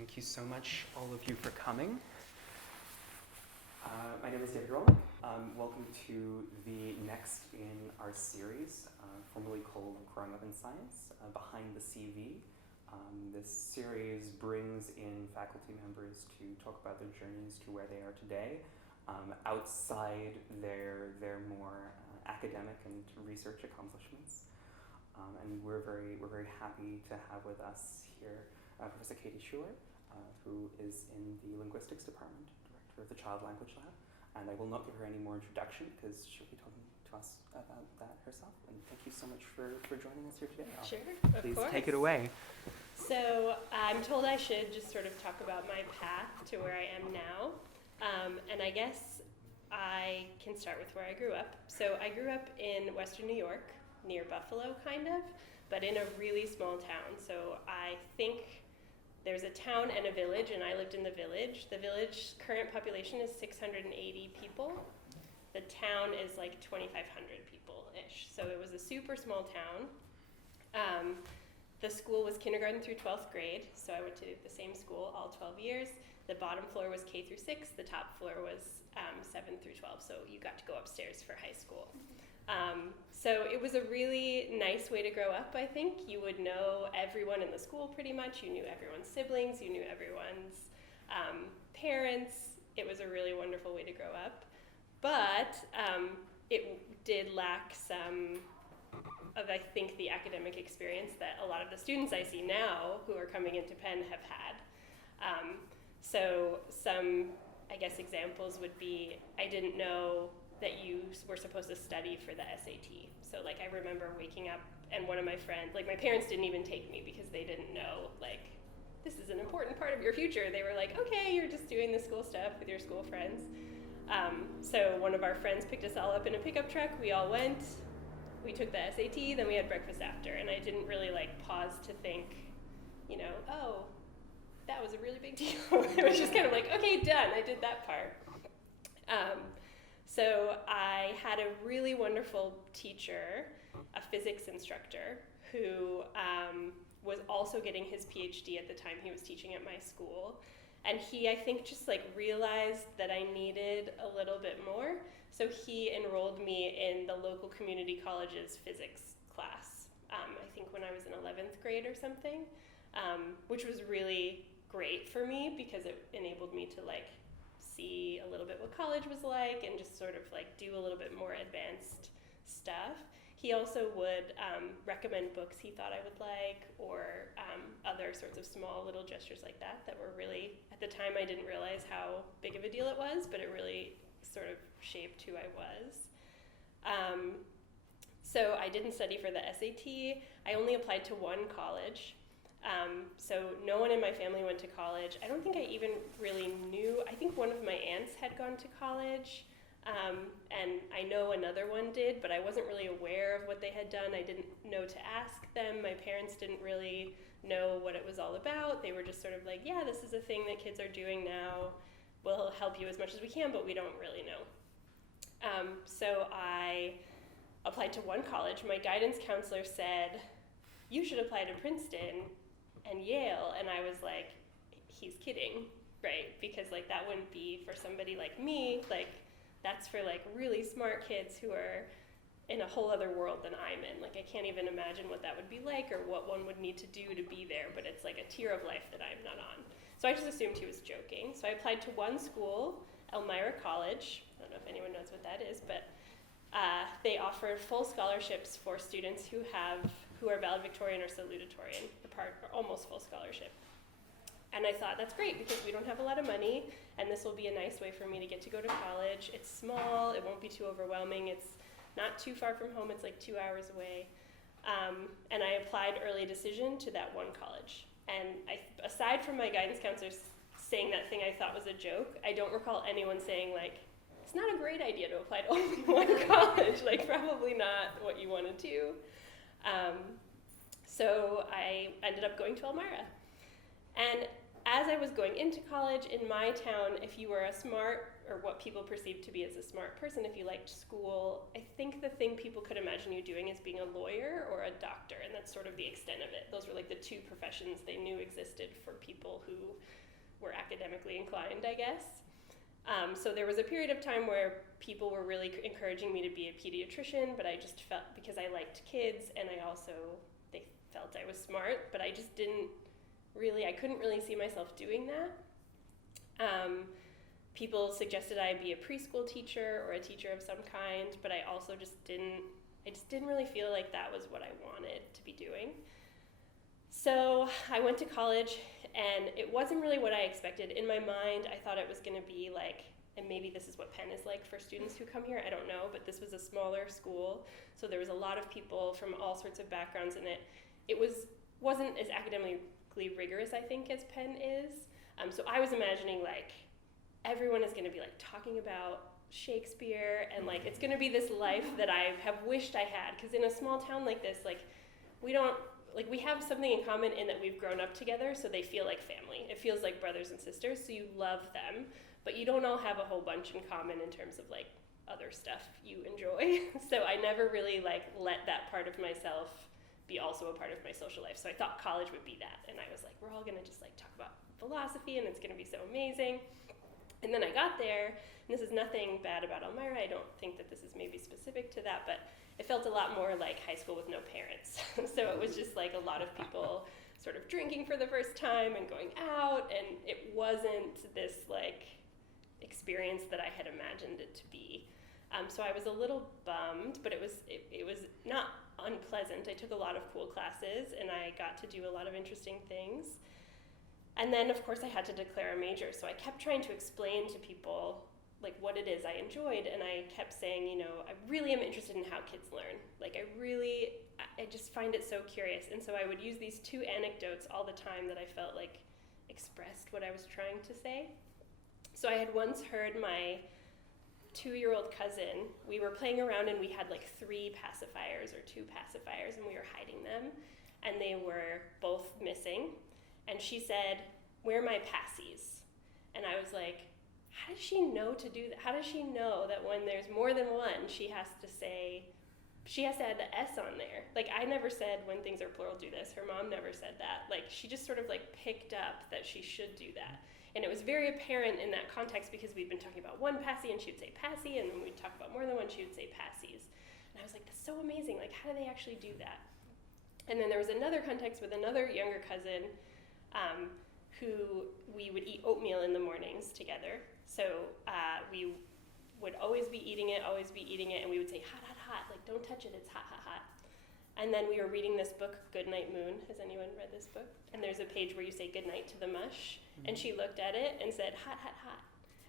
Thank you so much, all of you, for coming. My name is David Rowland. Welcome to the next in our series, formerly called Growing Up in Science, Behind the CV. This series brings in faculty members to talk about their journeys to where they are today, outside their more academic and research accomplishments. And we're very happy to have with us here Professor Katie Schuler, who is in the Linguistics Department, Director of the Child Language Lab. And I will not give her any more introduction because she'll be talking to us about that herself. And thank you so much for joining us here today. Sure, of Please course. take it away. So I'm told I should just sort of talk about my path to where I am now. And I guess I can start with where I grew up. So I grew up in Western New York, near Buffalo, kind of, but in a really small town. So I think there's a town and a village, and I lived in the village. The village current population is 680 people. The town is like 2,500 people-ish. So it was a super small town. The school was kindergarten through 12th grade, so I went to the same school all 12 years. The bottom floor was K through 6, the top floor was 7 through 12, so you got to go upstairs for high school. So it was a really nice way to grow up, I think. You would know everyone in the school pretty much. You knew everyone's siblings. You knew everyone's parents. It was a really wonderful way to grow up. But it did lack some of, I think, the academic experience that a lot of the students I see now who are coming into Penn have had. So some, I guess, examples would be, I didn't know that you were supposed to study for the SAT. So like I remember waking up and one of my friends, like my parents didn't even take me because they didn't know like this is an important part of your future. They were like, okay, you're just doing the school stuff with your school friends. So one of our friends picked us all up in a pickup truck. We all went, we took the SAT, then we had breakfast after. And I didn't really like pause to think, you know, oh, that was a really big deal. It was just kind of like, okay, done, I did that part. So I had a really wonderful teacher, a physics instructor, who was also getting his PhD at the time he was teaching at my school. And he, I think, just like realized that I needed a little bit more. So he enrolled me in the local community college's physics class, I think when I was in 11th grade or something, which was really great for me because it enabled me to like see a little bit what college was like and just sort of like do a little bit more advanced stuff. He also would recommend books he thought I would like or other sorts of small little gestures like that were really, at the time I didn't realize how big of a deal it was, but it really sort of shaped who I was. So I didn't study for the SAT. I only applied to one college. So no one in my family went to college. I don't think I even really knew. I think one of my aunts had gone to college, and I know another one did, but I wasn't really aware of what they had done. I didn't know to ask them. My parents didn't really know what it was all about. They were just sort of like, yeah, this is a thing that kids are doing now. We'll help you as much as we can, but we don't really know. So I applied to one college. My guidance counselor said, you should apply to Princeton and Yale, and I was like, he's kidding, right? Because like that wouldn't be for somebody like me, like that's for like really smart kids who are in a whole other world than I'm in. Like I can't even imagine what that would be like or what one would need to do to be there, but it's like a tier of life that I'm not on. So I just assumed he was joking. So I applied to one school, Elmira College. I don't know if anyone knows what that is, but they offer full scholarships for students who are valedictorian or salutatorian, or almost full scholarship. And I thought, that's great because we don't have a lot of money, and this will be a nice way for me to get to go to college. It's small, it won't be too overwhelming, it's not too far from home, it's like 2 hours away. And I applied early decision to that one college. And aside from my guidance counselors saying that thing I thought was a joke, I don't recall anyone saying like, it's not a great idea to apply to only one college, like probably not what you want to do. So I ended up going to Elmira. And as I was going into college in my town, if you were a smart, or what people perceived to be as a smart person, if you liked school, I think the thing people could imagine you doing is being a lawyer or a doctor, and that's sort of the extent of it. Those were like the two professions they knew existed for people who were academically inclined, I guess. So there was a period of time where people were really encouraging me to be a pediatrician, but I just felt, because I liked kids and they felt I was smart, but I just I couldn't really see myself doing that. People suggested I be a preschool teacher or a teacher of some kind, but I also just didn't really feel like that was what I wanted to be doing. So I went to college, and it wasn't really what I expected. In my mind, I thought it was going to be like, and maybe this is what Penn is like for students who come here, I don't know, but this was a smaller school, so there was a lot of people from all sorts of backgrounds in it. It wasn't as academically rigorous, I think, as Penn is. So I was imagining like everyone is going to be like talking about Shakespeare, and like it's going to be this life that I have wished I had, because in a small town like this, like we have something in common in that we've grown up together, so they feel like family. It feels like brothers and sisters, so you love them, but you don't all have a whole bunch in common in terms of like other stuff you enjoy. So I never really like let that part of myself be also a part of my social life. So I thought college would be that, and I was like, we're all gonna just like talk about philosophy, and it's gonna be so amazing. And then I got there, and this is nothing bad about Elmira. I don't think that this is maybe specific to that, but it felt a lot more like high school with no parents. So it was just like a lot of people sort of drinking for the first time and going out, and it wasn't this like experience that I had imagined it to be. So I was a little bummed, but it was not unpleasant. I took a lot of cool classes, and I got to do a lot of interesting things. And then, of course, I had to declare a major, so I kept trying to explain to people like what it is I enjoyed, and I kept saying, I really am interested in how kids learn. Like I just find it so curious. And so I would use these two anecdotes all the time that I felt like expressed what I was trying to say. So I had once heard my 2-year-old cousin, we were playing around, and we had like 3 pacifiers or 2 pacifiers, and we were hiding them, and they were both missing. And she said, "Where are my passies?" And I was like, how does she know to do that? How does she know that when there's more than one, she has to add the S on there? Like, I never said when things are plural, do this. Her mom never said that. Like, she just sort of like picked up that she should do that. And it was very apparent in that context, because we'd been talking about one passy, and she would say passy, and when we'd talk about more than one, she would say passies. And I was like, that's so amazing. Like, how do they actually do that? And then there was another context with another younger cousin, who we would eat oatmeal in the mornings together. So we would always be eating it, and we would say, hot, hot, hot, like don't touch it, it's hot, hot, hot. And then we were reading this book, Goodnight Moon. Has anyone read this book? And there's a page where you say goodnight to the mush, and she looked at it and said, hot, hot, hot.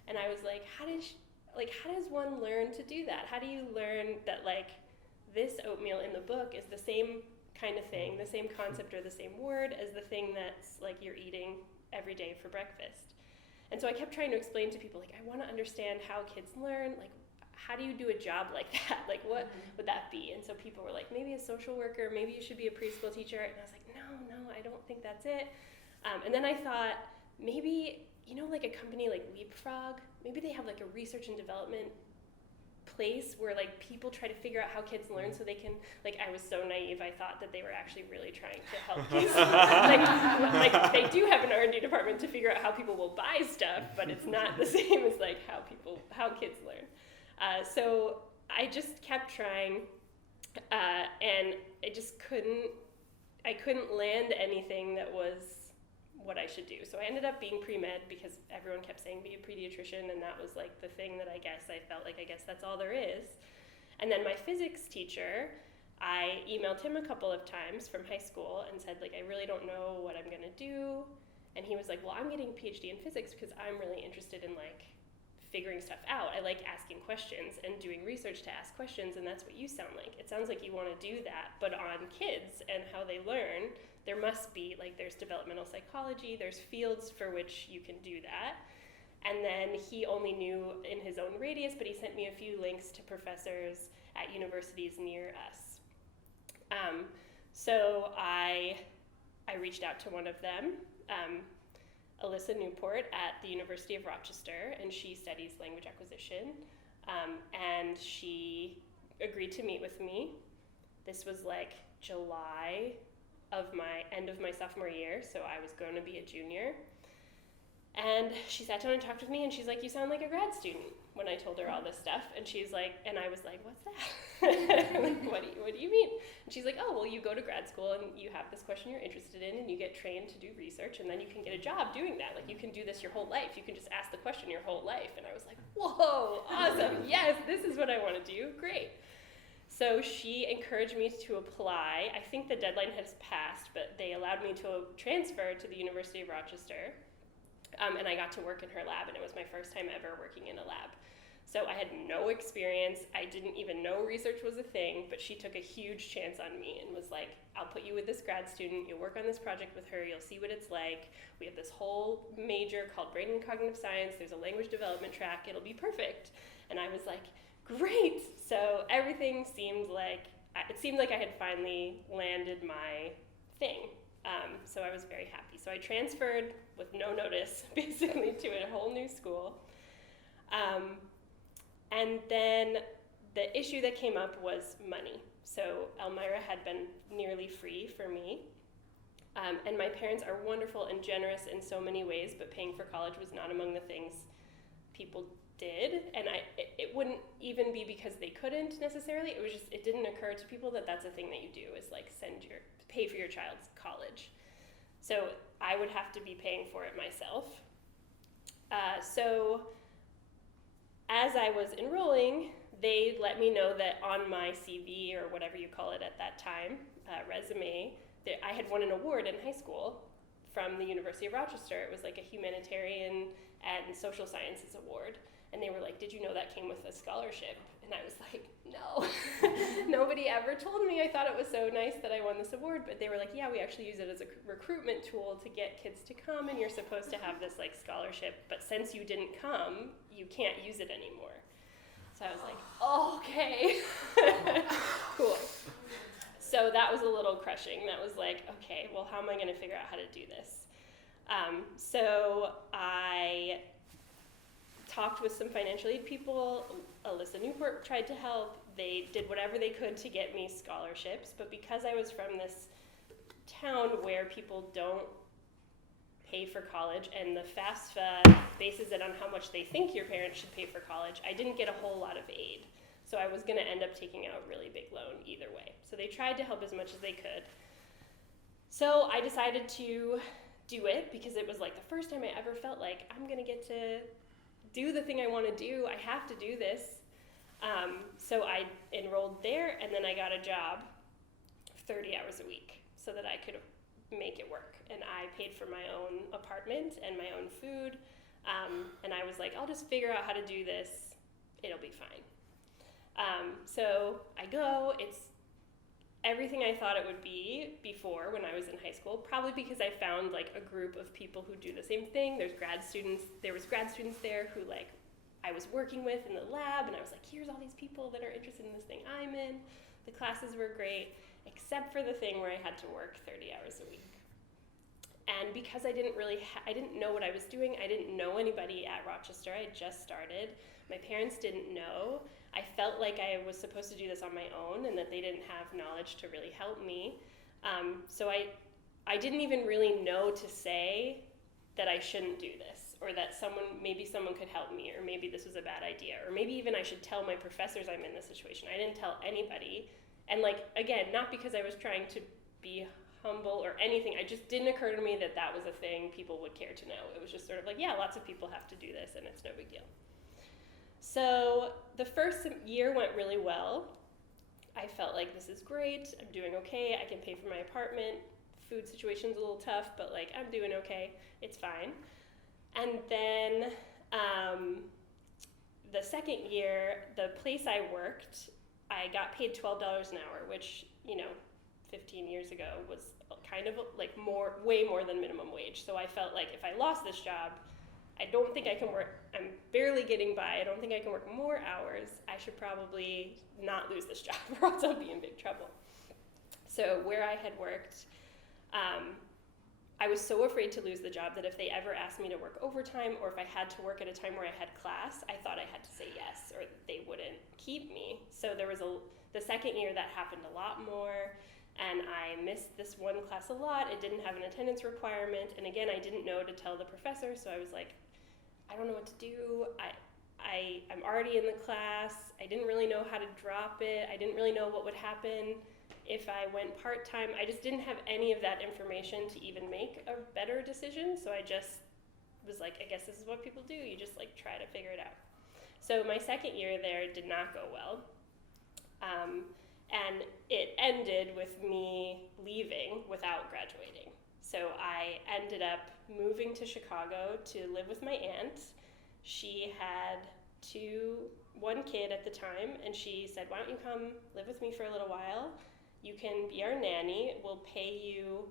And I was like, how does one learn to do that? How do you learn that like this oatmeal in the book is the same kind of thing, the same concept or the same word as the thing that's like you're eating every day for breakfast? And so I kept trying to explain to people, like, I want to understand how kids learn, like, how do you do a job like that? Like, what would that be? And so people were like, maybe a social worker, maybe you should be a preschool teacher. And I was like, no, I don't think that's it. And then I thought, maybe, like a company like Leapfrog, maybe they have like a research and development place where like people try to figure out how kids learn, so they can, like, I was so naive, I thought that they were actually really trying to help kids. like they do have an R&D department to figure out how people will buy stuff, but it's not the same as like how kids learn. So I just kept trying, and I couldn't land anything that was what I should do. So I ended up being pre-med, because everyone kept saying be a pediatrician, and that was like the thing that I felt like that's all there is. And then my physics teacher, I emailed him a couple of times from high school and said, like, I really don't know what I'm gonna do. And he was like, well, I'm getting a PhD in physics because I'm really interested in like figuring stuff out. I like asking questions and doing research to ask questions, and that's what you sound like. It sounds like you want to do that, but on kids and how they learn, there must be, like, there's developmental psychology, there's fields for which you can do that. And then he only knew in his own radius, but he sent me a few links to professors at universities near us. So I reached out to one of them, Alyssa Newport at the University of Rochester, and she studies language acquisition. And she agreed to meet with me. This was like July of my end of my sophomore year, so I was going to be a junior. And she sat down and talked with me, and she's like, you sound like a grad student, when I told her all this stuff. And she's like, and I was like, what's that? Like, what do you mean? And she's like, oh, well, you go to grad school and you have this question you're interested in, and you get trained to do research, and then you can get a job doing that. Like, you can do this your whole life. You can just ask the question your whole life. And I was like, whoa, awesome. Yes, this is what I want to do. Great. So she encouraged me to apply. I think the deadline has passed, but they allowed me to transfer to the University of Rochester. And I got to work in her lab, and it was my first time ever working in a lab. So I had no experience. I didn't even know research was a thing, but she took a huge chance on me and was like, I'll put you with this grad student. You'll work on this project with her. You'll see what it's like. We have this whole major called Brain and Cognitive Science. There's a language development track. It'll be perfect. And I was like, great. So everything seemed like, it seemed like I had finally landed my thing. So I was very happy. So I transferred with no notice, basically, to a whole new school. And then the issue that came up was money. So Elmira had been nearly free for me. And my parents are wonderful and generous in so many ways, but paying for college was not among the things people did. And it wouldn't even be because they couldn't necessarily. It was just, it didn't occur to people that that's a thing that you do, is like pay for your child's college. So I would have to be paying for it myself. So as I was enrolling, they let me know that on my CV, or whatever you call it at that time, resume, that I had won an award in high school from the University of Rochester. It was like a humanitarian and social sciences award. And they were like, did you know that came with a scholarship? And I was like, no. Nobody ever told me. I thought it was so nice that I won this award. But they were like, yeah, we actually use it as a recruitment tool to get kids to come, and you're supposed to have this like scholarship. But since you didn't come, you can't use it anymore. So I was like, oh, okay. Cool. So that was a little crushing. That was like, okay, well, how am I going to figure out how to do this? So I talked with some financial aid people. Alyssa Newport tried to help. They did whatever they could to get me scholarships, but because I was from this town where people don't pay for college, and the FAFSA bases it on how much they think your parents should pay for college, I didn't get a whole lot of aid. So I was going to end up taking out a really big loan either way. So they tried to help as much as they could. So I decided to do it because it was like the first time I ever felt like I'm going to get to do the thing I want to do. I have to do this. So I enrolled there, and then I got a job 30 hours a week so that I could make it work. And I paid for my own apartment and my own food. And I was like, I'll just figure out how to do this. It'll be fine. So I go. It's everything I thought it would be before when I was in high school, probably because I found like a group of people who do the same thing. There was grad students there who like I was working with in the lab, and I was like, here's all these people that are interested in this thing I'm in. The classes were great, except for the thing where I had to work 30 hours a week. And because I didn't know what I was doing, I didn't know anybody at Rochester. I had just started. My parents didn't know. I felt like I was supposed to do this on my own, and that they didn't have knowledge to really help me. So I didn't even really know to say that I shouldn't do this, or that maybe someone could help me, or maybe this was a bad idea, or maybe even I should tell my professors I'm in this situation. I didn't tell anybody. And like, again, not because I was trying to be humble or anything. It just didn't occur to me that that was a thing people would care to know. It was just sort of like, yeah, lots of people have to do this, and it's no big deal. So the first year went really well. I felt like this is great. I'm doing okay. I can pay for my apartment. Food situation's a little tough, but like I'm doing okay. It's fine. And then the second year, the place I worked, I got paid $12 an hour, which, 15 years ago was kind of like way more than minimum wage. So I felt like if I lost this job, I don't think I can work, I'm barely getting by, I don't think I can work more hours. I should probably not lose this job, or else I'll be in big trouble. So where I had worked, I was so afraid to lose the job that if they ever asked me to work overtime, or if I had to work at a time where I had class, I thought I had to say yes, or they wouldn't keep me. So there was the second year that happened a lot more. and I missed this one class a lot. It didn't have an attendance requirement, and again, I didn't know to tell the professor, so I was like, I don't know what to do. I'm already in the class. I didn't really know how to drop it. I didn't really know what would happen if I went part-time. I just didn't have any of that information to even make a better decision, so I just was like, I guess this is what people do. You just like try to figure it out. So my second year there did not go well. And it ended with me leaving without graduating. So I ended up moving to Chicago to live with my aunt. She had one kid at the time, and she said, why don't you come live with me for a little while? You can be our nanny. We'll pay you.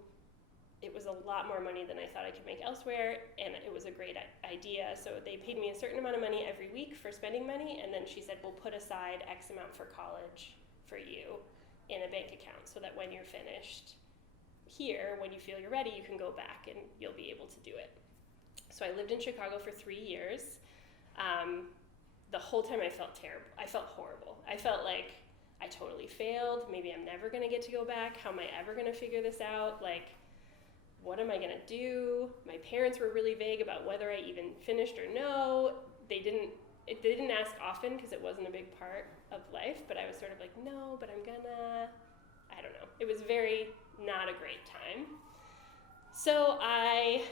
It was a lot more money than I thought I could make elsewhere, and it was a great idea. So they paid me a certain amount of money every week for spending money, and then she said, we'll put aside X amount for college for you in a bank account so that when you're finished here, when you feel you're ready, you can go back and you'll be able to do it. So I lived in Chicago for 3 years. The whole time I felt terrible. I felt horrible. I felt like I totally failed. Maybe I'm never gonna get to go back. How am I ever gonna figure this out? Like, what am I gonna do? My parents were really vague about whether I even finished or no. They didn't ask often because it wasn't a big part of life, but I was sort of like, no, but I'm gonna, I don't know. It was very not a great time. So I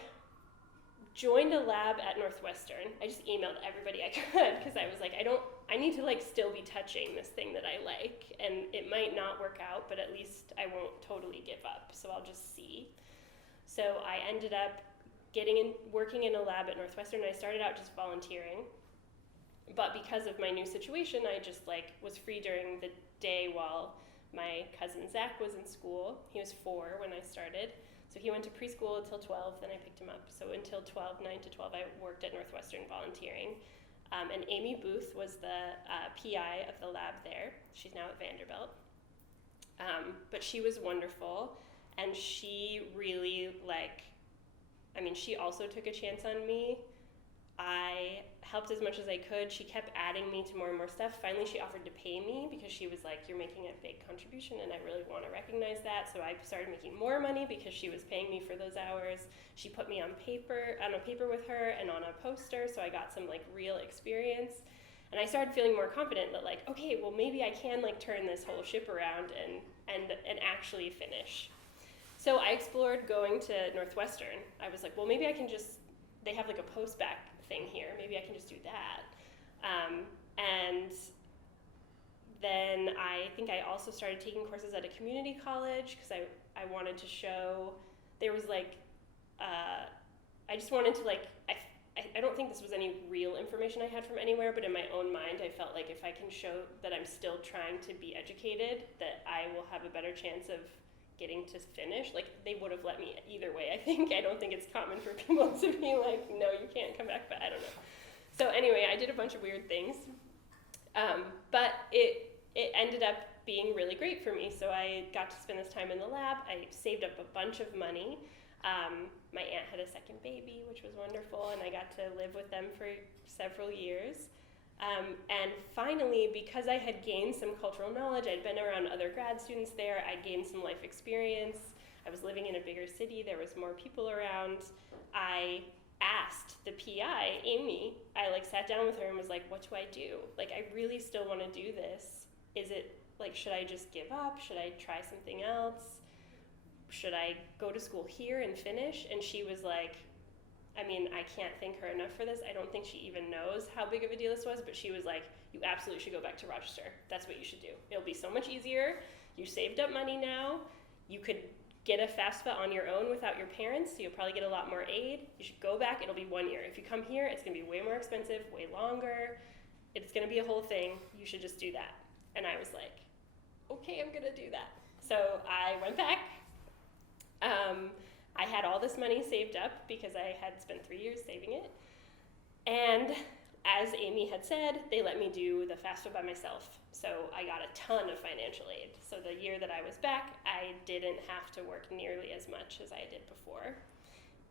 joined a lab at Northwestern. I just emailed everybody I could because I was like, I need to like still be touching this thing that I like, and it might not work out, but at least I won't totally give up, so I'll just see. So I ended up working in a lab at Northwestern. I started out just volunteering, but because of my new situation, I just like was free during the day while my cousin Zach was in school. He was 4 when I started. So he went to preschool until 12, then I picked him up. So until 9 to 12, I worked at Northwestern volunteering. And Amy Booth was the PI of the lab there. She's now at Vanderbilt. But she was wonderful, and she really she also took a chance on me. I helped as much as I could. She kept adding me to more and more stuff. Finally, she offered to pay me because she was like, you're making a big contribution and I really want to recognize that. So I started making more money because she was paying me for those hours. She put me on a paper with her and on a poster, so I got some like real experience. And I started feeling more confident that like, okay, well maybe I can like turn this whole ship around and actually finish. So I explored going to Northwestern. I was like, well maybe I can they have like a post-bac thing here. Maybe I can just do that. And then I think I also started taking courses at a community college because I wanted to show, there was like, I just wanted to like, I don't think this was any real information I had from anywhere, but in my own mind, I felt like if I can show that I'm still trying to be educated, that I will have a better chance of getting to finish. Like, they would have let me either way, I think. I don't think it's common for people to be like, no, you can't come back, but I don't know. So anyway, I did a bunch of weird things. But it ended up being really great for me. So I got to spend this time in the lab. I saved up a bunch of money. My aunt had a second baby, which was wonderful, and I got to live with them for several years. And finally, because I had gained some cultural knowledge, I'd been around other grad students there, I gained some life experience, I was living in a bigger city, there was more people around, I asked the PI, Amy, I like sat down with her and was like, what do I do? Like, I really still want to do this. Is it, like, should I just give up? Should I try something else? Should I go to school here and finish? And she was like, I mean, I can't thank her enough for this. I don't think she even knows how big of a deal this was, but she was like, you absolutely should go back to Rochester. That's what you should do. It'll be so much easier. You saved up money now. You could get a FAFSA on your own without your parents, so you'll probably get a lot more aid. You should go back. It'll be 1 year. If you come here, it's going to be way more expensive, way longer. It's going to be a whole thing. You should just do that. And I was like, okay, I'm going to do that. So I went back. I had all this money saved up because I had spent 3 years saving it. And as Amy had said, they let me do the FAFSA by myself. So I got a ton of financial aid. So the year that I was back, I didn't have to work nearly as much as I did before.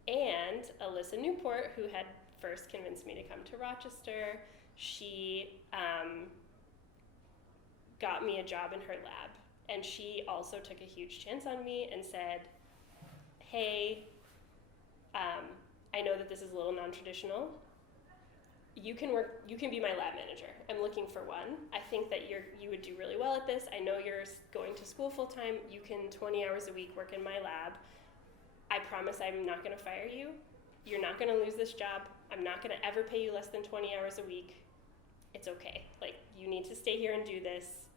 And Alyssa Newport, who had first convinced me to come to Rochester, she got me a job in her lab. And she also took a huge chance on me and said, hey, I know that this is a little non-traditional. You can be my lab manager. I'm looking for one. I think that you would do really well at this. I know you're going to school full time. You can 20 hours a week work in my lab. I promise I'm not gonna fire you. You're not gonna lose this job. I'm not gonna ever pay you less than 20 hours a week. It's okay. Like, you need to stay here and do this.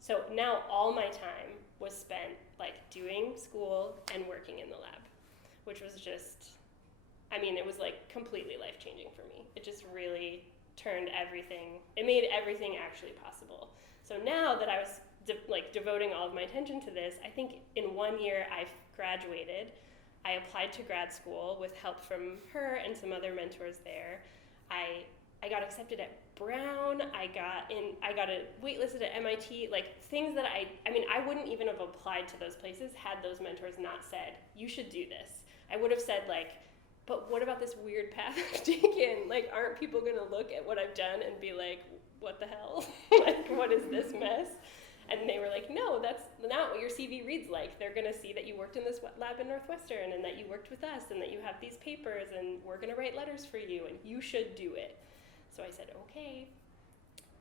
So now all my time was spent like doing school and working in the lab, which was just, I mean, it was like completely life-changing for me. It just really turned everything, it made everything actually possible. So now that I was devoting all of my attention to this, I think in 1 year I've graduated. I applied to grad school with help from her and some other mentors there. I got accepted at Brown. I got waitlisted at MIT. Like, things that I mean, I wouldn't even have applied to those places had those mentors not said, you should do this. I would have said, like, but what about this weird path I've taken? Like, aren't people gonna look at what I've done and be like, what the hell? Like, what is this mess? And they were like, no, that's not what your CV reads like. They're gonna see that you worked in this lab in Northwestern and that you worked with us and that you have these papers and we're gonna write letters for you and you should do it. So I said, okay.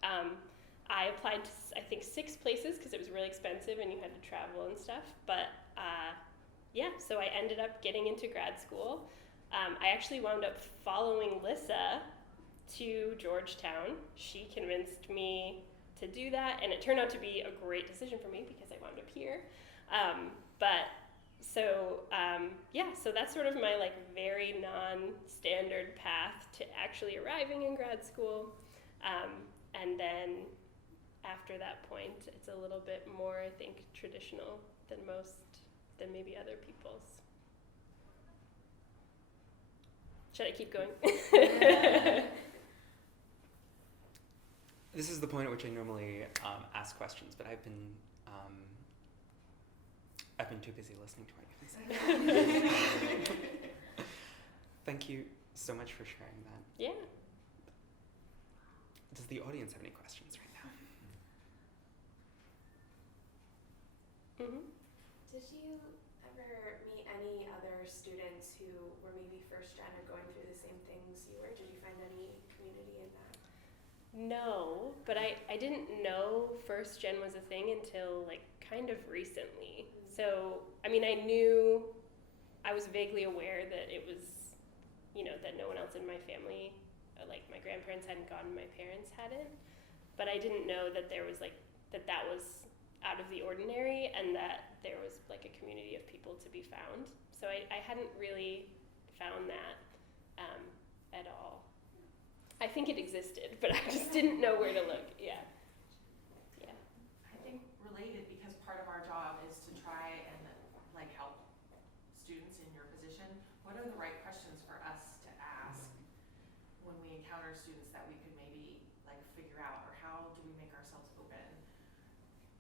I applied to, I think, 6 places because it was really expensive and you had to travel and stuff. But yeah, so I ended up getting into grad school. I actually wound up following Lissa to Georgetown. She convinced me to do that, and it turned out to be a great decision for me because I wound up here. Yeah, so that's sort of my like very non-standard path to actually arriving in grad school. And then after that point, it's a little bit more, I think, traditional than maybe other people's. Should I keep going? This is the point at which I normally ask questions, but I've been too busy listening to what you have to say. Thank you so much for sharing that. Yeah. Does the audience have any questions right now? Mm-hmm. Did you ever meet any other students who were maybe first gen or going through the same things you were? Did you find any community in that? No, but I didn't know first gen was a thing until like kind of recently. So, I mean, I was vaguely aware that it was, that no one else in my family, like my grandparents hadn't gone, my parents hadn't, but I didn't know that there was that was out of the ordinary and that there was like a community of people to be found. So I hadn't really found that at all. I think it existed, but I just didn't know where to look. Yeah. I think related, because part of our job is to try and help students in your position. What are the right questions for us to ask when we encounter students that we could maybe figure out, or how do we make ourselves open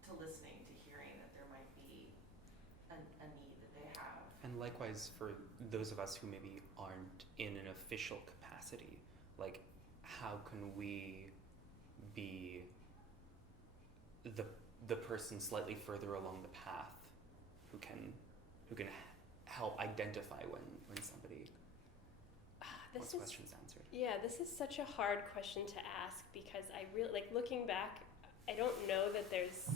to listening, to hearing that there might be a need that they have? And likewise for those of us who maybe aren't in an official capacity, how can we be the person slightly further along the path who can help identify when somebody wants questions answered? Yeah, this is such a hard question to ask because I really, looking back, I don't know that there's,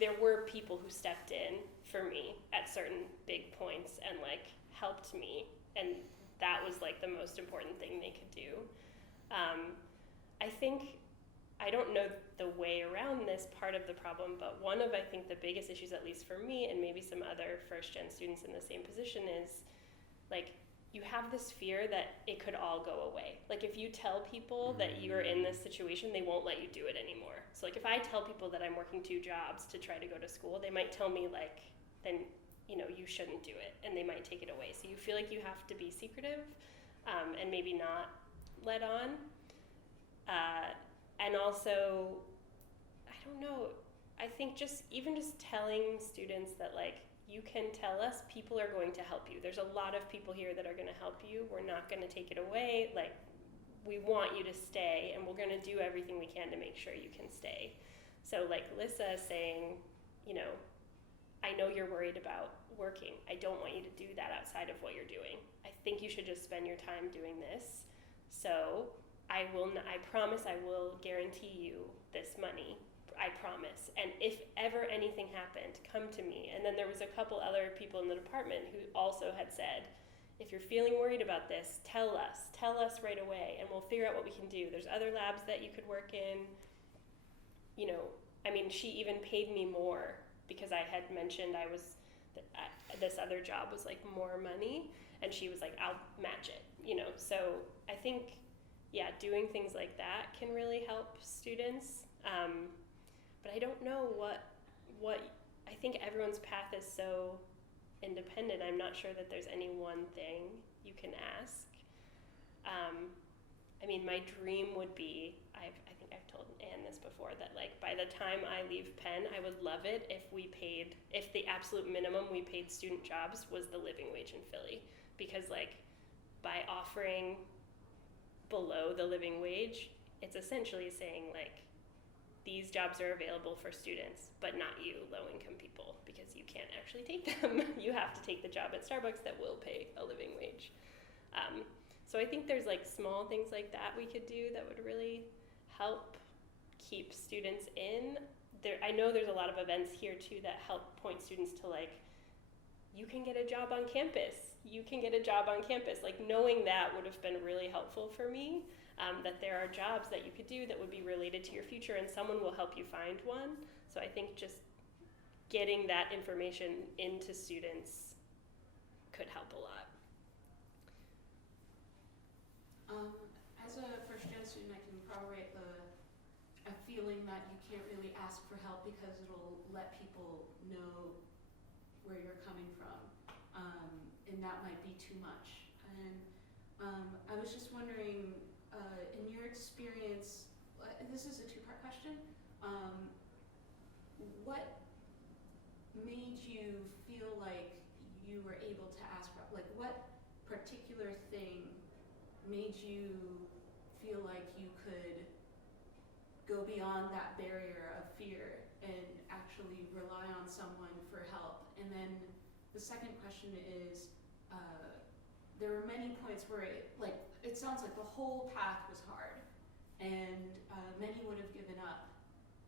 there were people who stepped in for me at certain big points and helped me, and that was the most important thing they could do. I think, I don't know the way around this part of the problem, but one of, I think, the biggest issues, at least for me and maybe some other first-gen students in the same position, is you have this fear that it could all go away. If you tell people that you're in this situation, they won't let you do it anymore. So if I tell people that I'm working 2 jobs to try to go to school, they might tell me then you shouldn't do it, and they might take it away. So you feel like you have to be secretive and maybe not let on. And also, I don't know, I think just telling students that you can tell us, people are going to help you. There's a lot of people here that are going to help you. We're not going to take it away. We want you to stay, and we're going to do everything we can to make sure you can stay. So Lissa saying, I know you're worried about working. I don't want you to do that outside of what you're doing. I think you should just spend your time doing this. So I promise I will guarantee you this money. I promise. And if ever anything happened, come to me. And then there was a couple other people in the department who also had said, if you're feeling worried about this, tell us right away, and we'll figure out what we can do. There's other labs that you could work in. She even paid me more because I had mentioned this other job was like more money, and she was like, I'll match it, So I think, doing things like that can really help students. But I don't know what I think everyone's path is so independent. I'm not sure that there's any one thing you can ask. My dream would be, I think I've told Anne this before, that like by the time I leave Penn, I would love it if the absolute minimum we paid student jobs was the living wage in Philly. Because like by offering below the living wage, it's essentially saying like, these jobs are available for students, but not you, low-income people, because you can't actually take them. You have to take the job at Starbucks that will pay a living wage. So I think there's like small things like that we could do that would really help keep students in. I know there's a lot of events here too that help point students to like, you can get a job on campus. You can get a job on campus. Like knowing that would have been really helpful for me. That there are jobs that you could do that would be related to your future, and someone will help you find one. So I think just getting that information into students could help a lot. As a first-gen student, I can corroborate a feeling that you can't really ask for help because it'll let people know where you're coming from, and that might be too much. And I was just wondering, in your experience, this is a two-part question, what made you feel like you were able to ask for, like what particular thing made you feel like you could go beyond that barrier of fear and actually rely on someone for help? And then the second question is, there were many points where it sounds like the whole path was hard, and many would have given up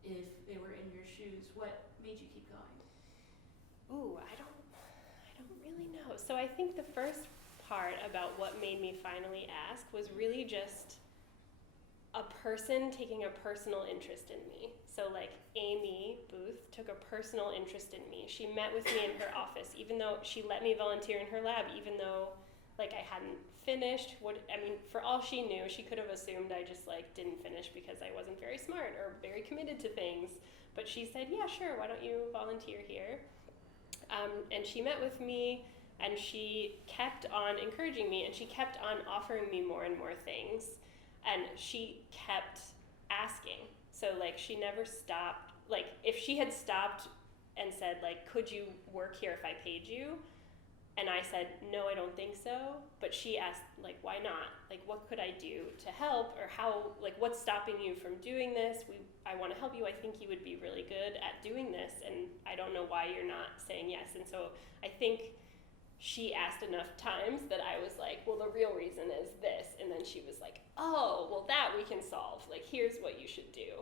if they were in your shoes. What made you keep going? Ooh, I don't really know. So I think the first part about what made me finally ask was really just a person taking a personal interest in me. So like Amy Booth took a personal interest in me. She met with me in her office, even though she let me volunteer in her lab, even though like I hadn't finished. For all she knew, she could have assumed I just like didn't finish because I wasn't very smart or very committed to things. But she said, yeah, sure, why don't you volunteer here? And she met with me, and she kept on encouraging me, and she kept on offering me more and more things. And she kept asking. So like she never stopped. Like if she had stopped and said like, could you work here if I paid you? And I said, no, I don't think so. But she asked like, why not? Like what could I do to help, or how, like what's stopping you from doing this? I want to help you. I think you would be really good at doing this, and I don't know why you're not saying yes. And so I think she asked enough times that I was like, well, the real reason is this. And then she was like, oh, well, that we can solve. Like, here's what you should do.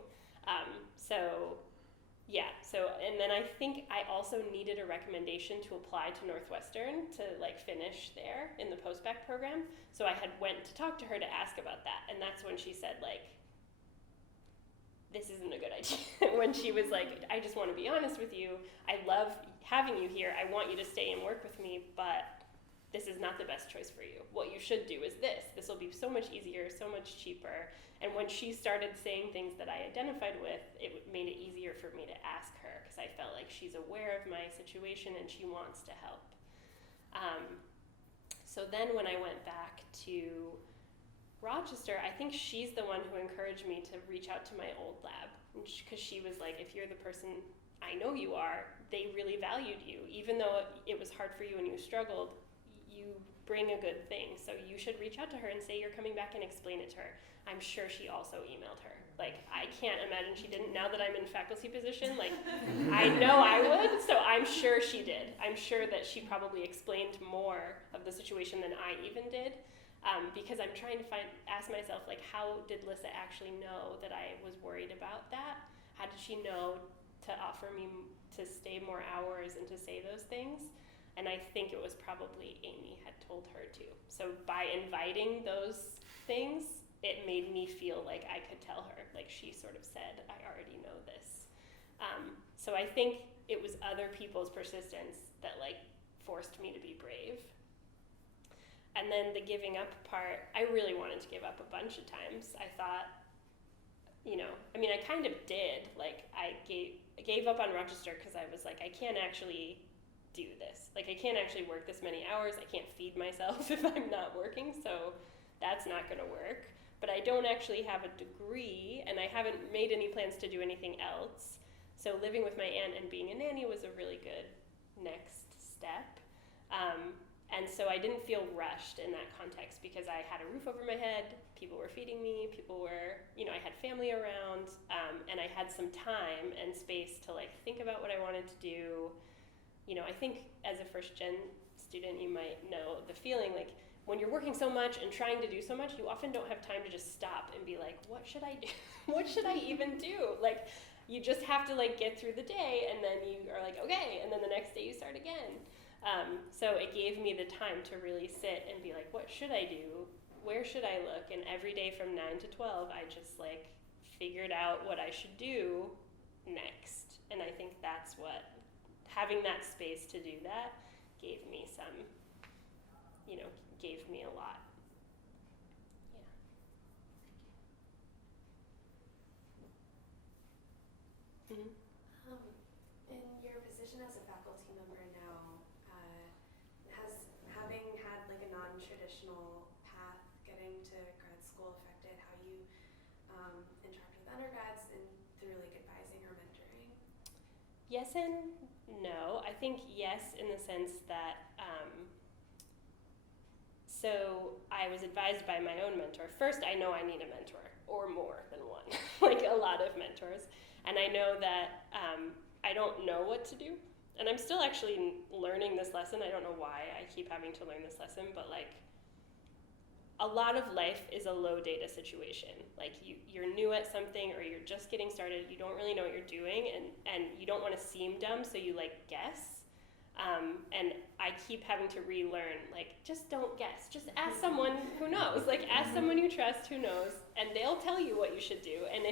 And then I think I also needed a recommendation to apply to Northwestern to like finish there in the post-bac program. So I had went to talk to her to ask about that. And that's when she said like, this isn't a good idea. When she was like, I just want to be honest with you. I love having you here. I want you to stay and work with me, but this is not the best choice for you. What you should do is this. This will be so much easier, so much cheaper. And when she started saying things that I identified with, it made it easier for me to ask her, because I felt like she's aware of my situation and she wants to help. So then when I went back to Rochester, I think she's the one who encouraged me to reach out to my old lab, because she was like, if you're the person I know you are, they really valued you. Even though it was hard for you and you struggled, you bring a good thing. So you should reach out to her and say you're coming back and explain it to her. I'm sure she also emailed her. Like, I can't imagine she didn't. Now that I'm in faculty position, like, I know I would, so I'm sure she did. I'm sure that she probably explained more of the situation than I even did, because I'm trying to ask myself, like, how did Lissa actually know that I was worried about that? How did she know to offer me to stay more hours and to say those things? And I think it was probably Amy had told her to. So by inviting those things, it made me feel like I could tell her. Like, she sort of said, I already know this. So I think it was other people's persistence that, like, forced me to be brave. And then the giving up part, I really wanted to give up a bunch of times. I thought, I kind of did. Like, I gave up on Rochester because I was like, I can't actually do this. Like, I can't actually work this many hours. I can't feed myself if I'm not working, so that's not going to work. But I don't actually have a degree, and I haven't made any plans to do anything else. So living with my aunt and being a nanny was a really good next step. And so I didn't feel rushed in that context because I had a roof over my head, people were feeding me, I had family around, and I had some time and space to, like, think about what I wanted to do. I think as a first-gen student, you might know the feeling, like, when you're working so much and trying to do so much, you often don't have time to just stop and be like, what should I do? What should I even do? Like, you just have to, like, get through the day, and then you are like, okay, and then the next day you start again. So it gave me the time to really sit and be like, what should I do? Where should I look? And every day from 9 to 12, I just, like, figured out what I should do next. And I think that's what, having that space to do that gave me some, gave me a lot. Yeah. Mm-hmm. In your position as a faculty member now, having had, like, a non-traditional path getting to grad school affected how you interact with undergrads and through, like, advising or mentoring? Yes and no. I think yes in the sense that, so I was advised by my own mentor. First, I know I need a mentor, or more than one, like a lot of mentors. And I know that I don't know what to do. And I'm still actually learning this lesson. I don't know why I keep having to learn this lesson, but, like, a lot of life is a low data situation. Like, you're new at something, or you're just getting started, you don't really know what you're doing, and you don't want to seem dumb, so you, like, guess. And I keep having to relearn, like, just don't guess. Just ask someone who knows. Like, ask someone you trust who knows, and they'll tell you what you should do. And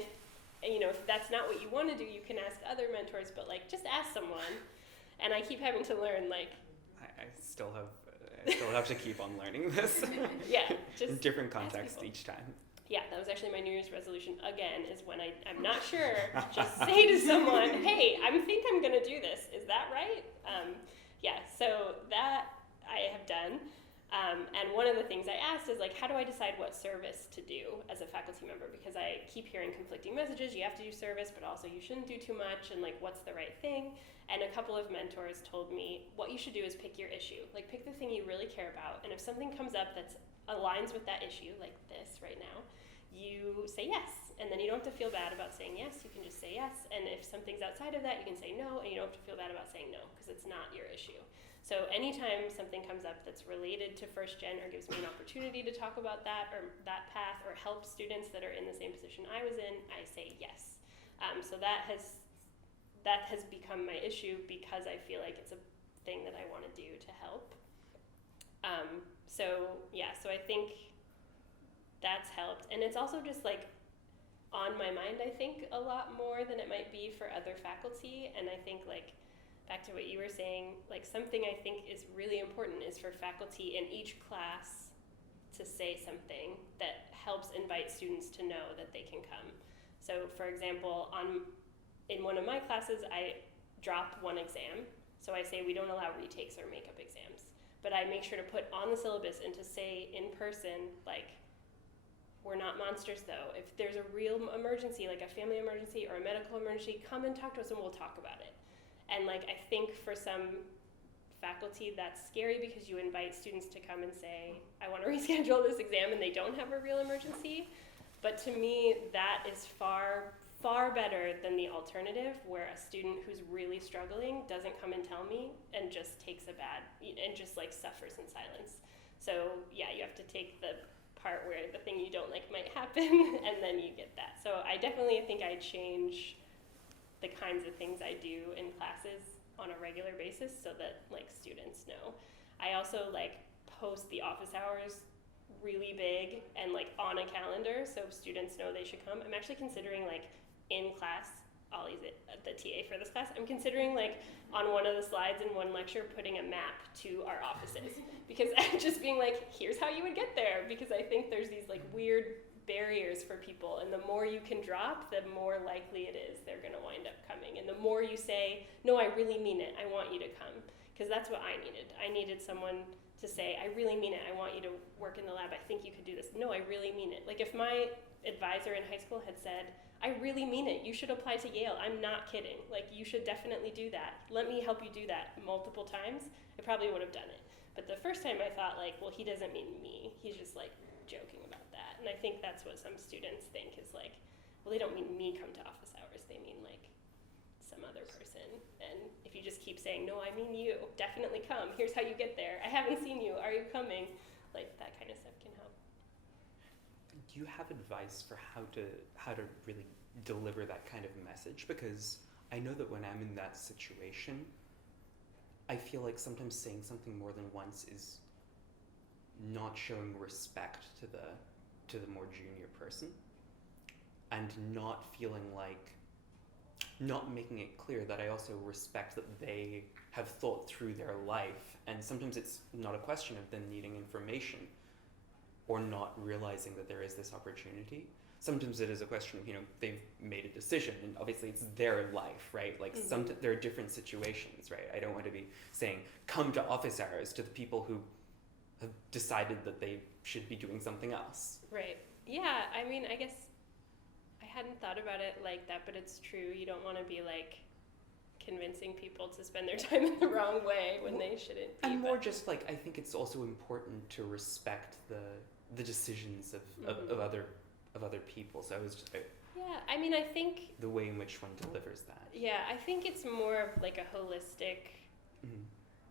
if that's not what you want to do, you can ask other mentors, but, like, just ask someone. And I keep having to learn, like... I still have to keep on learning this. Yeah, just in different contexts each time. Yeah, that was actually my New Year's resolution again, is when I'm not sure, just say to someone, hey, I think I'm going to do this. Is that right? So that I have done. And one of the things I asked is, like, how do I decide what service to do as a faculty member? Because I keep hearing conflicting messages. You have to do service, but also you shouldn't do too much, and, like, what's the right thing? And a couple of mentors told me what you should do is pick your issue. Like, pick the thing you really care about, and if something comes up that aligns with that issue, like this right now, you say yes. And then you don't have to feel bad about saying yes. You can just say yes. And if something's outside of that, you can say no, and you don't have to feel bad about saying no, because it's not your issue. So anytime something comes up that's related to first gen, or gives me an opportunity to talk about that, or that path, or help students that are in the same position I was in, I say yes. So that has become my issue, because I feel like it's a thing that I want to do to help. So I think that's helped. And it's also just, like, on my mind, I think, a lot more than it might be for other faculty. And I think, like, back to what you were saying, like, something I think is really important is for faculty in each class to say something that helps invite students to know that they can come. So, for example, in one of my classes, I drop one exam. So I say we don't allow retakes or makeup exams. But I make sure to put on the syllabus and to say in person, like, we're not monsters, though. If there's a real emergency, like a family emergency or a medical emergency, come and talk to us and we'll talk about it. And, like, I think for some faculty, that's scary because you invite students to come and say, I want to reschedule this exam, and they don't have a real emergency. But to me, that is far, far better than the alternative, where a student who's really struggling doesn't come and tell me and just and just like suffers in silence. So yeah, you have to take the part where the thing you don't like might happen, and then you get that. So I definitely think I'd change the kinds of things I do in classes on a regular basis so that like students know. I also like post the office hours really big and like on a calendar so students know they should come. I'm actually considering like in class, Ollie's the TA for this class, I'm considering like on one of the slides in one lecture putting a map to our offices, because I'm just being like, here's how you would get there, because I think there's these like weird barriers for people, and the more you can drop, the more likely it is they're going to wind up coming. And the more you say, no, I really mean it, I want you to come, because that's what I needed. I needed someone to say, I really mean it, I want you to work in the lab, I think you could do this. No, I really mean it. Like if my advisor in high school had said, I really mean it, you should apply to Yale, I'm not kidding, like you should definitely do that, let me help you do that multiple times, I probably would have done it. But the first time I thought like, well, he doesn't mean me, he's just like joking about that. And I think that's what some students think is like, well, they don't mean me come to office hours, they mean like some other person. And if you just keep saying, no, I mean you, definitely come, here's how you get there, I haven't seen you, are you coming? Like that kind of stuff can help. Do you have advice for how to really deliver that kind of message? Because I know that when I'm in that situation, I feel like sometimes saying something more than once is not showing respect to the more junior person, and not feeling like, not making it clear that I also respect that they have thought through their life. And sometimes it's not a question of them needing information or not realizing that there is this opportunity. Sometimes it is a question of, they've made a decision, and obviously it's their life, right? Like there are different situations, right? I don't want to be saying, come to office hours to the people who have decided that they should be doing something else. Right. Yeah, I mean, I guess I hadn't thought about it like that, but it's true. You don't want to be like convincing people to spend their time in the wrong way when they shouldn't be. And more just like, I think it's also important to respect the decisions of other people. So I was just yeah, I mean, I think the way in which one delivers that. Yeah, I think it's more of like a holistic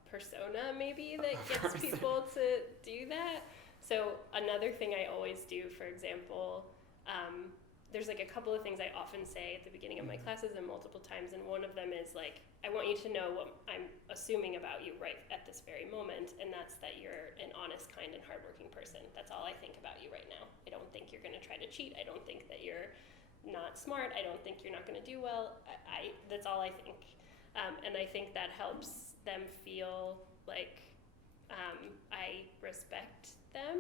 persona maybe that gets people to do that. So another thing I always do, for example, there's like a couple of things I often say at the beginning of my classes and multiple times, and one of them is like, I want you to know what I'm assuming about you right at this very moment, and that's that you're an honest, kind, and hardworking person. That's all I think about you right now. I don't think you're going to try to cheat. I don't think that you're not smart. I don't think you're not going to do well. That's all I think. And I think that helps them feel like I respect them.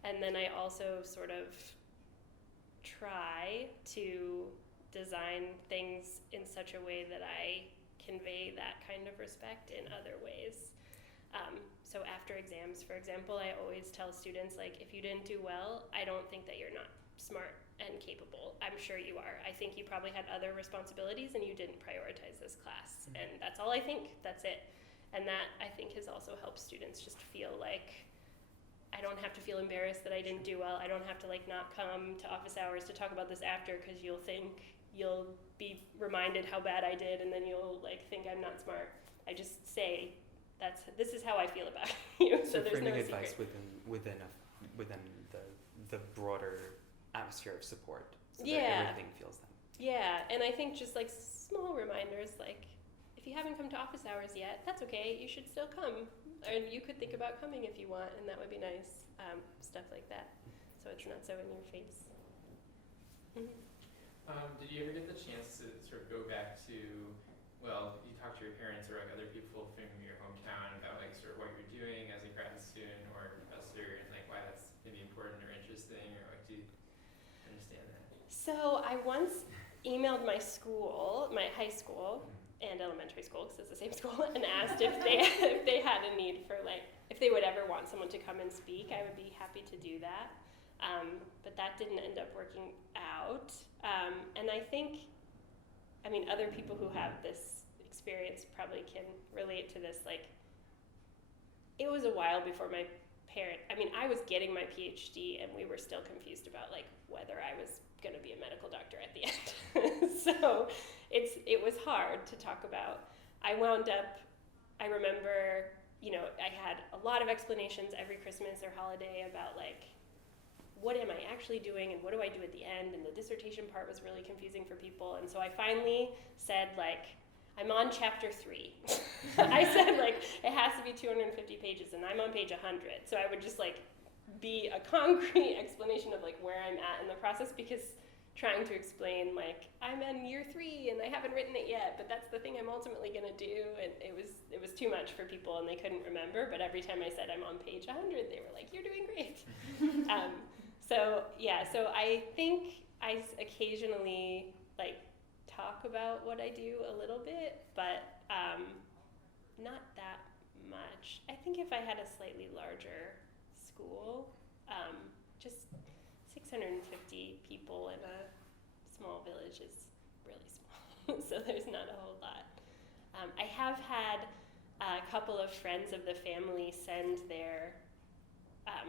And then I also sort of try to design things in such a way that I convey that kind of respect in other ways. So after exams, for example, I always tell students, like, if you didn't do well, I don't think that you're not smart and capable. I'm sure you are. I think you probably had other responsibilities and you didn't prioritize this class. And that's all I think. That's it. And that, I think, has also helped students just feel like I don't have to feel embarrassed that I didn't do well. I don't have to like not come to office hours to talk about this after, because you'll be reminded how bad I did, and then you'll like think I'm not smart. I just say this is how I feel about you. So there's no secret. Advice within the broader atmosphere of support, so that everything feels them. Yeah, and I think just like small reminders, like if you haven't come to office hours yet, that's okay. You should still come. And you could think about coming if you want, and that would be nice. Stuff like that. So it's not so in your face. Did you ever get the chance to sort of go back to, well, you talk to your parents or like other people from your hometown about like sort of what you're doing as a grad student or professor, and like why that's maybe important or interesting, or like do you understand that? So I once emailed my school, my high school, and elementary school, because it's the same school, and asked if they had a need for like, if they would ever want someone to come and speak. I would be happy to do that. But that didn't end up working out. And I think, other people who have this experience probably can relate to this. Like, it was a while before my I was getting my PhD and we were still confused about like whether I was going to be a medical doctor at the end. So it was hard to talk about. I remember, I had a lot of explanations every Christmas or holiday about like, what am I actually doing and what do I do at the end? And the dissertation part was really confusing for people. And so I finally said like, I'm on chapter 3. I said like, it has to be 250 pages and I'm on page 100. So I would just like be a concrete explanation of like where I'm at in the process, because trying to explain like, I'm in year 3 and I haven't written it yet, but that's the thing I'm ultimately gonna do. And it was too much for people and they couldn't remember, but every time I said I'm on page 100, they were like, you're doing great. So I think I occasionally like talk about what I do a little bit, but not that much. I think if I had a slightly larger school, just 650 people in a small village is really small, so there's not a whole lot. I have had a couple of friends of the family send their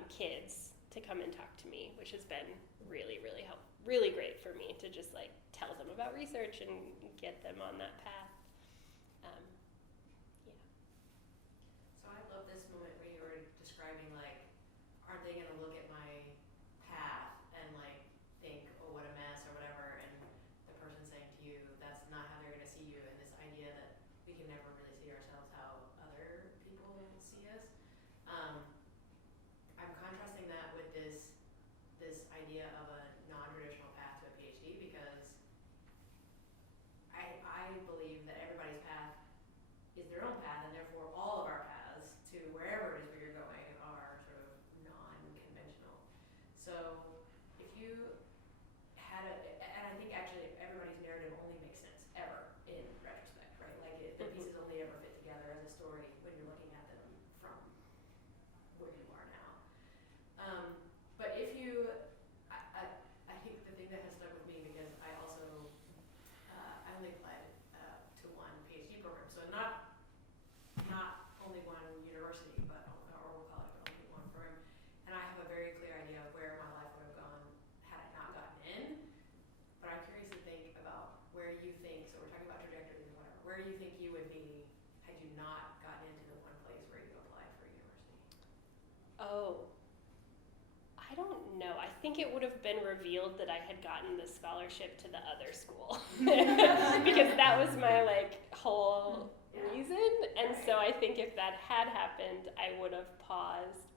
kids to come and talk to me, which has been really, really helpful, really great for me to just like tell them about research and get them on that path. So I love this moment where you were describing like, aren't they going to look at my path and like think, oh, what a mess or whatever, and the person saying to you, that's not how they're going to see you, and this idea that we can never really see ourselves how other people see us. I'm contrasting that with this idea of a non-traditional path to a PhD, because I believe that everybody's path is their own path, and therefore all of our paths to wherever it is where you're going are sort of non-conventional. So if you had and I think actually everybody's narrative only makes sense ever in retrospect, right? Like the pieces only ever fit together as a story when you're looking at them from where you are now. But if you, I think the thing that has stuck with me, because I also, I only applied to one PhD program, so not only one university, but or we'll call it only one program, and I have a very clear idea of where my life would have gone had I not gotten in. But I'm curious to think about where you think, so we're talking about trajectories and whatever, where you think you would be had you not gotten into the one place where you applied for university. Oh, I don't know. I think it would have been revealed that I had gotten the scholarship to the other school because that was my like whole reason. And so I think if that had happened, I would have paused.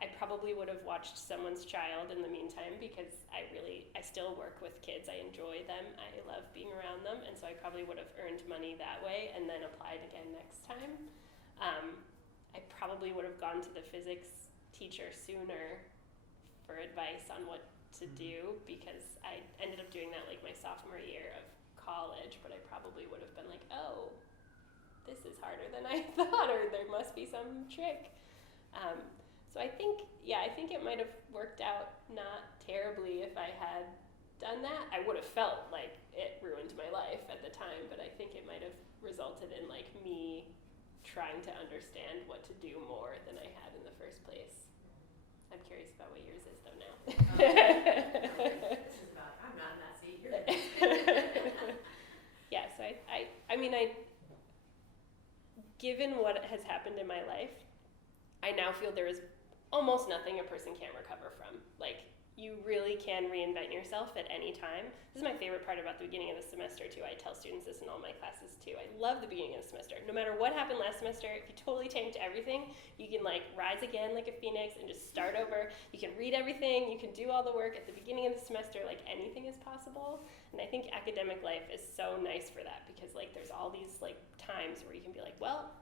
I probably would have watched someone's child in the meantime, because I still work with kids. I enjoy them. I love being around them. And so I probably would have earned money that way and then applied again next time. I probably would have gone to the physics teacher sooner for advice on what to do, because I ended up doing that like my sophomore year of college, but I probably would have been like, oh, this is harder than I thought, or there must be some trick. So I think it might have worked out not terribly if I had done that. I would have felt like it ruined my life at the time, but I think it might have resulted in like me trying to understand what to do more than I had in the first place. I'm curious about what yours is though now. This is about, I'm not in that seat, you're in that seat. Yeah, so given what has happened in my life, I now feel there is almost nothing a person can't recover from. Like, you really can reinvent yourself at any time. This is my favorite part about the beginning of the semester too. I tell students this in all my classes too. I love the beginning of the semester. No matter what happened last semester, if you totally tanked everything, you can like rise again like a phoenix and just start over. You can read everything, you can do all the work at the beginning of the semester, like anything is possible. And I think academic life is so nice for that, because like there's all these like times where you can be like, well,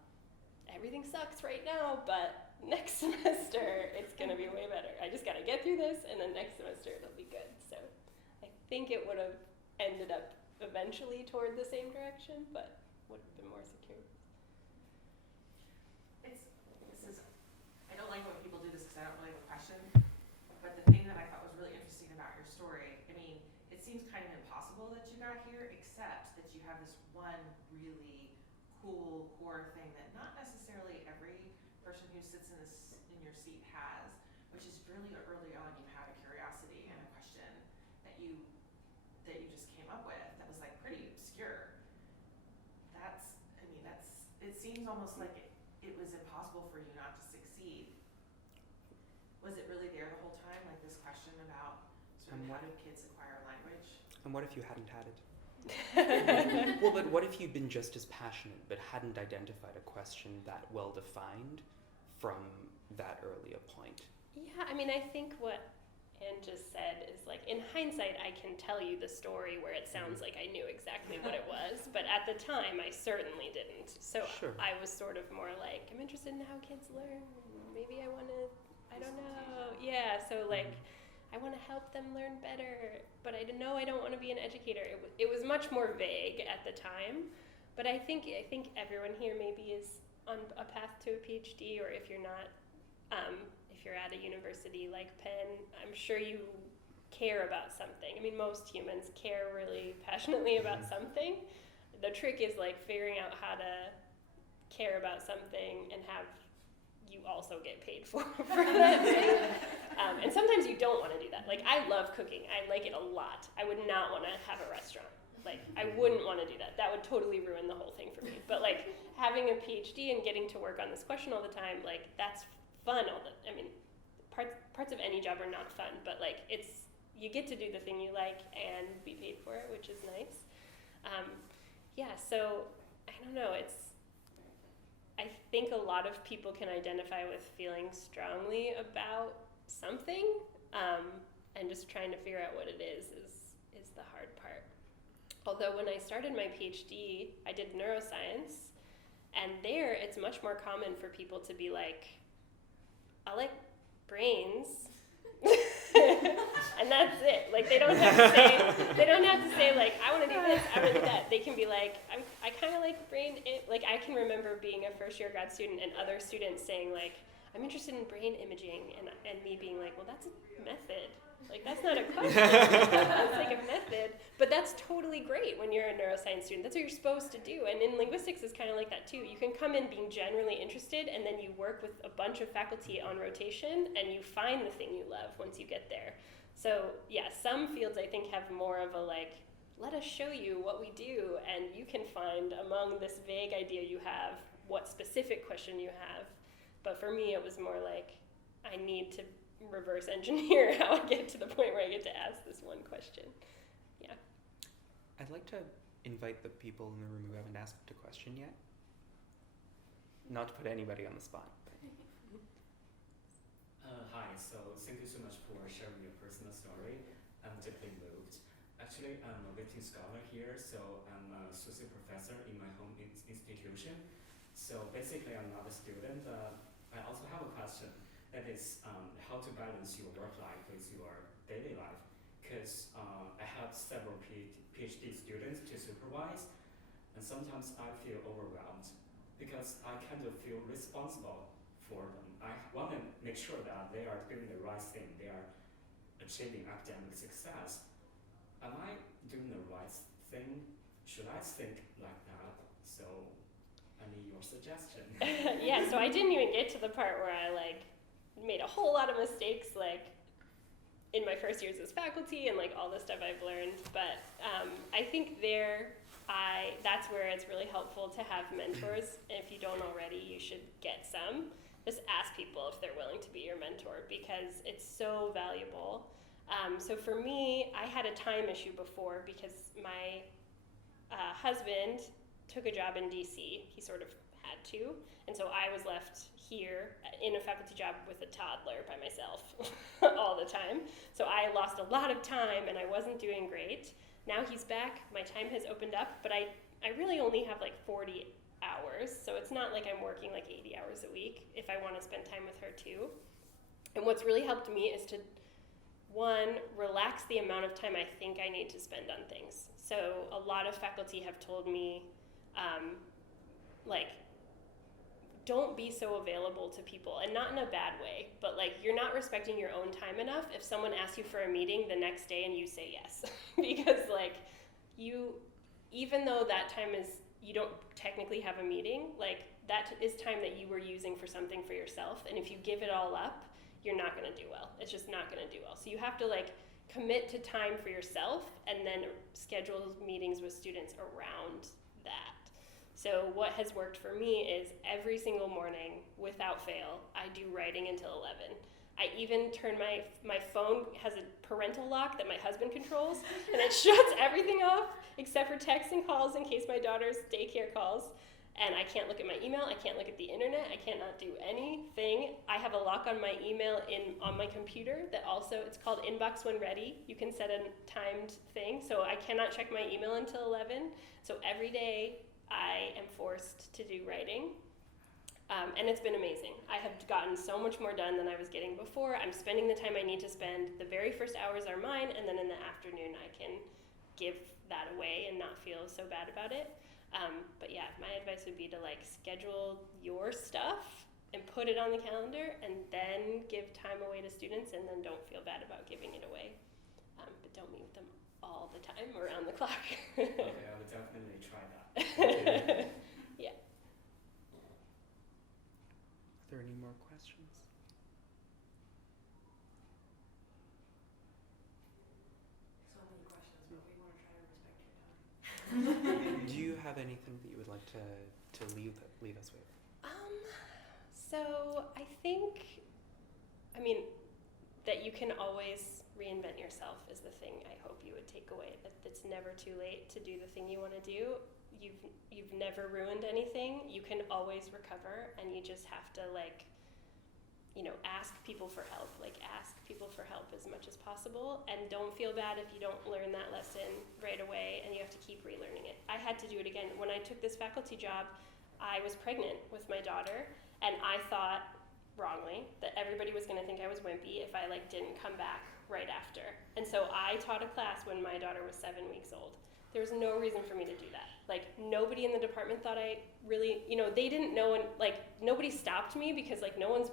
everything sucks right now, but next semester it's gonna be way better. I just gotta get through this, and then next semester it'll be good. So I think it would have ended up eventually toward the same direction, but would have been more secure. I don't like when people do this because I don't really have a question, but the thing that I thought was really interesting about your story, I mean, it seems kind of impossible that you got here, except that you have this one really cool cool core thing that not necessarily every person who sits in your seat has, which is really early on you had a curiosity and a question that you just came up with that was like pretty obscure. It seems almost like it was impossible for you not to succeed. Was it really there the whole time, like this question about sort of how do kids acquire language? And what if you hadn't had it? Well, but what if you'd been just as passionate but hadn't identified a question that well defined from that earlier point? Yeah, I mean, I think what Anne just said is like, in hindsight, I can tell you the story where it sounds like I knew exactly what it was, but at the time, I certainly didn't. So Sure. I was sort of more like, I'm interested in how kids learn. Maybe I want to, I don't know. Yeah, so like, I want to help them learn better, but I know I don't want to be an educator. It was much more vague at the time, but I think everyone here maybe is on a path to a PhD, or if you're not, if you're at a university like Penn, I'm sure you care about something. I mean, most humans care really passionately about something. The trick is like figuring out how to care about something and have you also get paid for that thing. And sometimes you don't want to do that. Like, I love cooking. I like it a lot. I would not want to have a restaurant. Like, I wouldn't want to do that. That would totally ruin the whole thing for me. But like, having a PhD and getting to work on this question all the time, like, that's fun. I mean, parts of any job are not fun, but like, you get to do the thing you like and be paid for it, which is nice. Yeah, so I don't know. I think a lot of people can identify with feeling strongly about something, and just trying to figure out what it is the hard part. Although when I started my PhD, I did neuroscience, and there it's much more common for people to be like, I like brains, and that's it. Like, they don't have to say like, I want to do this, I want to do that. They can be like, I kind of like brain. Like, I can remember being a first-year grad student and other students saying like, I'm interested in brain imaging, and me being like, well, that's a method. Like, that's not a question. That's like a method. But that's totally great when you're a neuroscience student. That's what you're supposed to do. And in linguistics, it's kind of like that too. You can come in being generally interested, and then you work with a bunch of faculty on rotation, and you find the thing you love once you get there. So yeah, some fields I think have more of a like, let us show you what we do, and you can find among this vague idea you have what specific question you have. But for me, it was more like, I need to reverse engineer how I get to the point where I get to ask this one question. Yeah. I'd like to invite the people in the room who haven't asked a question yet. Not to put anybody on the spot. But. Hi, so thank you so much for sharing your personal story. I'm deeply moved. Actually, I'm a visiting scholar here, so I'm a associate professor in my home institution. So basically, I'm not a student. I also have a question. That is how to balance your work life with your daily life. Because I have several PhD students to supervise, and sometimes I feel overwhelmed because I kind of feel responsible for them. I want to make sure that they are doing the right thing, they are achieving academic success. Am I doing the right thing? Should I think like that? So I need your suggestion. Yeah, so I didn't even get to the part where I like made a whole lot of mistakes, like in my first years as faculty and like all the stuff I've learned. But I think that's where it's really helpful to have mentors. And if you don't already, you should get some. Just ask people if they're willing to be your mentor, because it's so valuable. So for me, I had a time issue before because my husband took a job in DC. He sort of had to. And so I was left here in a faculty job with a toddler by myself all the time. So I lost a lot of time and I wasn't doing great. Now he's back, my time has opened up, but I really only have like 40 hours. So it's not like I'm working like 80 hours a week if I want to spend time with her too. And what's really helped me is to, one, relax the amount of time I think I need to spend on things. So a lot of faculty have told me, like, don't be so available to people, and not in a bad way, but like, you're not respecting your own time enough if someone asks you for a meeting the next day and you say yes. Because like, even though that time is you don't technically have a meeting, like that is time that you were using for something for yourself, and if you give it all up, you're not going to do well. It's just not going to do well. So you have to like commit to time for yourself and then schedule meetings with students around that. So what has worked for me is every single morning, without fail, I do writing until 11. I even turn my phone has a parental lock that my husband controls, and it shuts everything off except for texts and calls in case my daughter's daycare calls. And I can't look at my email, I can't look at the internet, I cannot do anything. I have a lock on my email on my computer that also, it's called Inbox When Ready. You can set a timed thing, so I cannot check my email until 11. So every day I am forced to do writing. And it's been amazing. I have gotten so much more done than I was getting before. I'm spending the time I need to spend. The very first hours are mine, and then in the afternoon I can give that away and not feel so bad about it. But yeah, my advice would be to like schedule your stuff and put it on the calendar, and then give time away to students, and then don't feel bad about giving it away. But don't meet with them all the time around the clock. Okay, I will definitely try that. Yeah. Are there any more questions? So many questions, but we want to try to respect your time. Do you have anything that you would like to leave us with? So I think, that you can always reinvent yourself is the thing I hope you would take away. That it's never too late to do the thing you want to do. You've never ruined anything. You can always recover, and you just have to ask people for help. Ask people for help as much as possible, and don't feel bad if you don't learn that lesson right away, and you have to keep relearning it. I had to do it again. When I took this faculty job, I was pregnant with my daughter, and I thought, wrongly, that everybody was going to think I was wimpy if I didn't come back right after. And so I taught a class when my daughter was 7 weeks old. There was no reason for me to do that. Nobody in the department thought I really, they didn't know, and nobody stopped me because no one's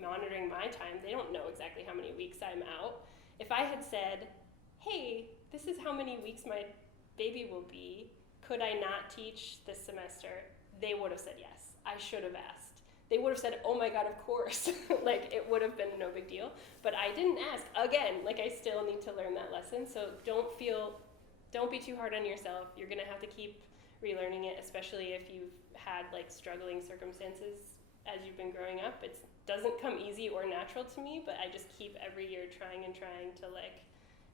monitoring my time. They don't know exactly how many weeks I'm out. If I had said, hey, this is how many weeks my baby will be, could I not teach this semester? They would have said yes. I should have asked. They would have said, oh my God, of course. It would have been no big deal. But I didn't ask. Again, I still need to learn that lesson. So don't be too hard on yourself. You're gonna have to keep relearning it, especially if you've had struggling circumstances as you've been growing up. It doesn't come easy or natural to me, but I just keep every year trying to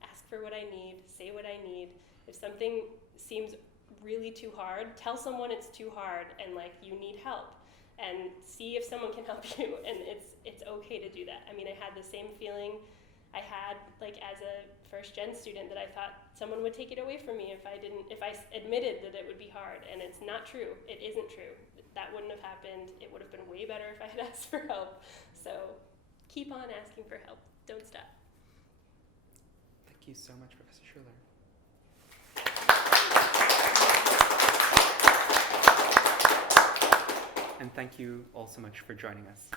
ask for what I need, say what I need. If something seems really too hard, tell someone it's too hard and you need help, and see if someone can help you. And it's okay to do that. I had the same feeling I had as a first gen student, that I thought someone would take it away from me if I admitted that it would be hard, and it's not true. It isn't true. That wouldn't have happened. It would have been way better if I had asked for help. So keep on asking for help. Don't stop. Thank you so much, Professor Schuler. And thank you all so much for joining us.